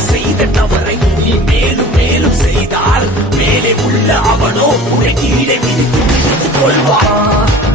செய்த தவறை நீ மேலும் மேலும் செய்தால் மேலே உள்ள அவனோ உன்னை கீழே மிதித்து கொள்வான்.